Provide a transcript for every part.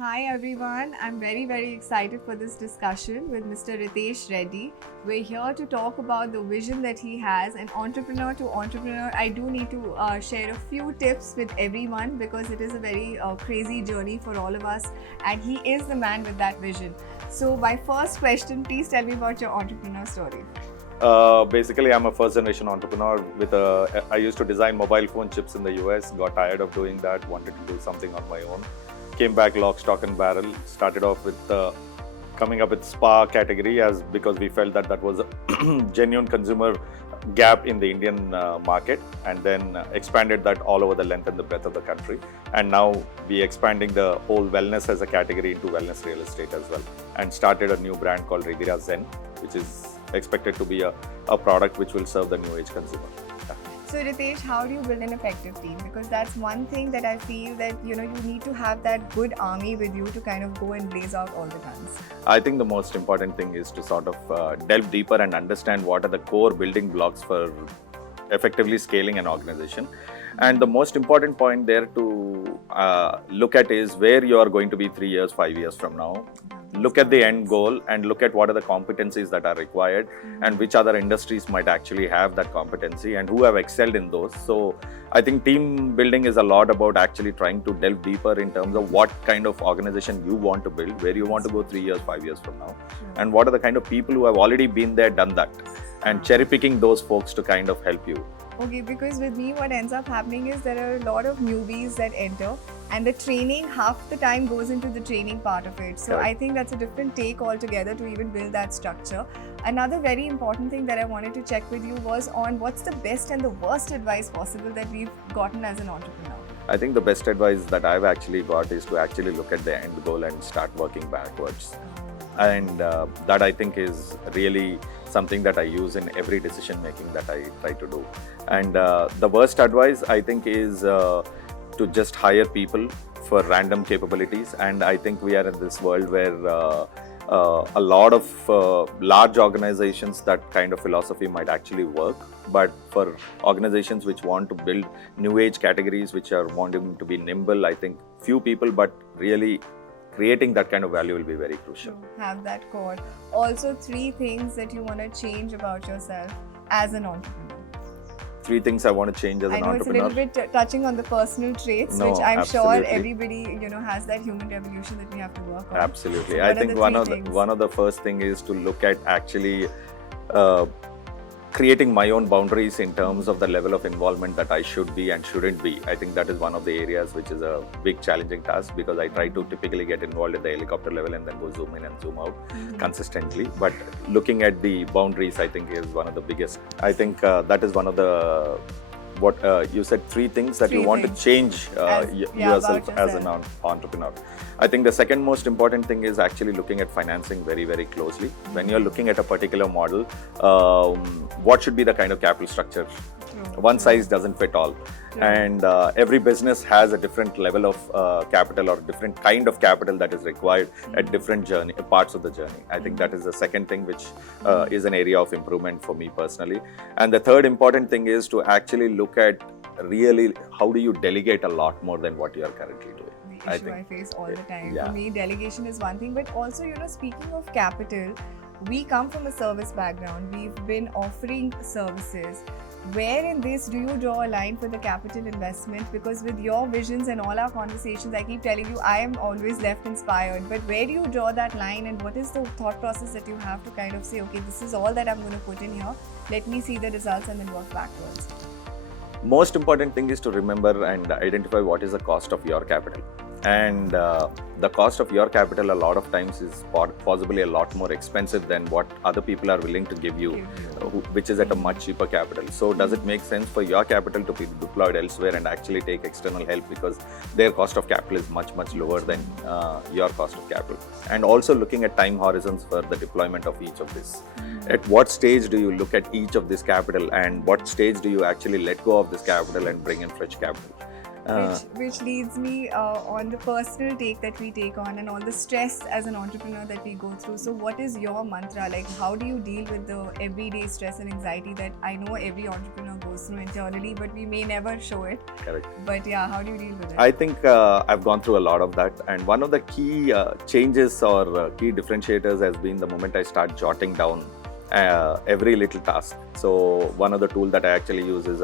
Hi everyone, I'm very excited for this discussion with Mr. Ritesh Reddy. We're here to talk about the vision that he has, and entrepreneur to entrepreneur. I do need to share a few tips with everyone because it is a very crazy journey for all of us, and he is the man with that vision. So, my first question, please tell me about your entrepreneur story. Basically, I'm a first generation entrepreneur I used to design mobile phone chips in the US, got tired of doing that, wanted to do something on my own. Came back lock, stock and barrel, started off with coming up with spa category because we felt that was a genuine consumer gap in the Indian market, and then expanded that all over the length and the breadth of the country. And now we expanding the whole wellness as a category into wellness real estate as well, and started a new brand called Ridhira Zen, which is expected to be a product which will serve the new age consumer. So Ritesh, how do you build an effective team? Because that's one thing that I feel that you need to have that good army with you to kind of go and blaze out all the guns. I think the most important thing is to sort of delve deeper and understand what are the core building blocks for effectively scaling an organization. And the most important point there to look at is where you are going to be 3 years, 5 years from now. Look at the end goal and look at what are the competencies that are required and which other industries might actually have that competency and who have excelled in those. So I think team building is a lot about actually trying to delve deeper in terms of what kind of organization you want to build, where you want to go 3 years, 5 years from now, and what are the kind of people who have already been there, done that, and cherry picking those folks to kind of help you. Okay, because with me what ends up happening is there are a lot of newbies that enter, and the training half the time goes into the training part of it. So I think that's a different take altogether to even build that structure. Another very important thing that I wanted to check with you was on what's the best and the worst advice possible that we've gotten as an entrepreneur. I think the best advice that I've actually got is to actually look at the end goal and start working backwards. And that I think is really something that I use in every decision making that I try to do. And the worst advice I think is to just hire people for random capabilities. And I think we are in this world where a lot of large organizations, that kind of philosophy might actually work. But for organizations which want to build new age categories, which are wanting to be nimble, I think few people, but really creating that kind of value will be very crucial. Have that core. Also, 3 things that you want to change about yourself as an entrepreneur. 3 things I want to change as an entrepreneur. I know it's a little bit touching on the personal traits, which I'm sure everybody has that human revolution that we have to work on. Absolutely. So I think one of the first thing is to look at actually creating my own boundaries in terms of the level of involvement that I should be and shouldn't be. I think that is one of the areas which is a big challenging task, because I try to typically get involved at the helicopter level and then go zoom in and zoom out consistently. But looking at the boundaries, I think, is one of the biggest. I think that is one of the you said 3 things that you want to change yourself as an entrepreneur. I think the second most important thing is actually looking at financing very closely. When you're looking at a particular model, what should be the kind of capital structure? One size doesn't fit all. And every business has a different level of capital or different kind of capital that is required at different parts of the journey. I think that is the second thing which is an area of improvement for me personally. And the third important thing is to actually look at really how do you delegate a lot more than what you are currently doing. I face all the time. For me, delegation is one thing, but also, speaking of capital, we come from a service background. We've been offering services. Where in this do you draw a line for the capital investment? Because with your visions and all our conversations, I keep telling you, I am always left inspired. But where do you draw that line, and what is the thought process that you have to kind of say, okay, this is all that I'm going to put in here. Let me see the results and then work backwards. Most important thing is to remember and identify what is the cost of your capital. And the cost of your capital a lot of times is possibly a lot more expensive than what other people are willing to give you, which is at a much cheaper capital. So does it make sense for your capital to be deployed elsewhere and actually take external help, because their cost of capital is much lower than your cost of capital? And also looking at time horizons for the deployment of each of this. At what stage do you look at each of this capital, and what stage do you actually let go of this capital and bring in fresh capital? which leads me on the personal take that we take on and all the stress as an entrepreneur that we go through. So what is your mantra? Like, how do you deal with the everyday stress and anxiety that I know every entrepreneur goes through internally, but we may never show it? Correct. But yeah, how do you deal with it? I think I've gone through a lot of that, and one of the key changes or key differentiators has been the moment I start jotting down every little task. So one of the tools that I actually use is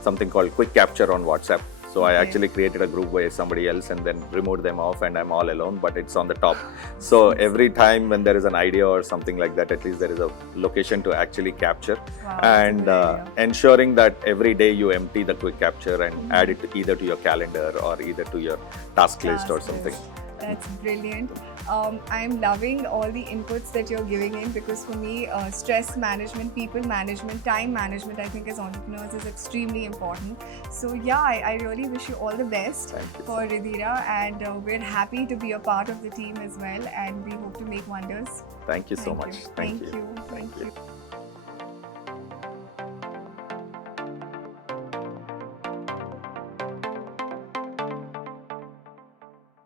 something called quick capture on WhatsApp. So I actually created a group where somebody else and then removed them off, and I'm all alone, but it's on the top. So every time when there is an idea or something like that, at least there is a location to actually capture. Wow, And ensuring that every day you empty the quick capture and add it either to your calendar or either to your task list or something. That's brilliant. I'm loving all the inputs that you're giving in, because for me, stress management, people management, time management, I think as entrepreneurs is extremely important. So yeah, I really wish you all the best for Ridhira, and we're happy to be a part of the team as well, and we hope to make wonders. Thank you so much. Thank you.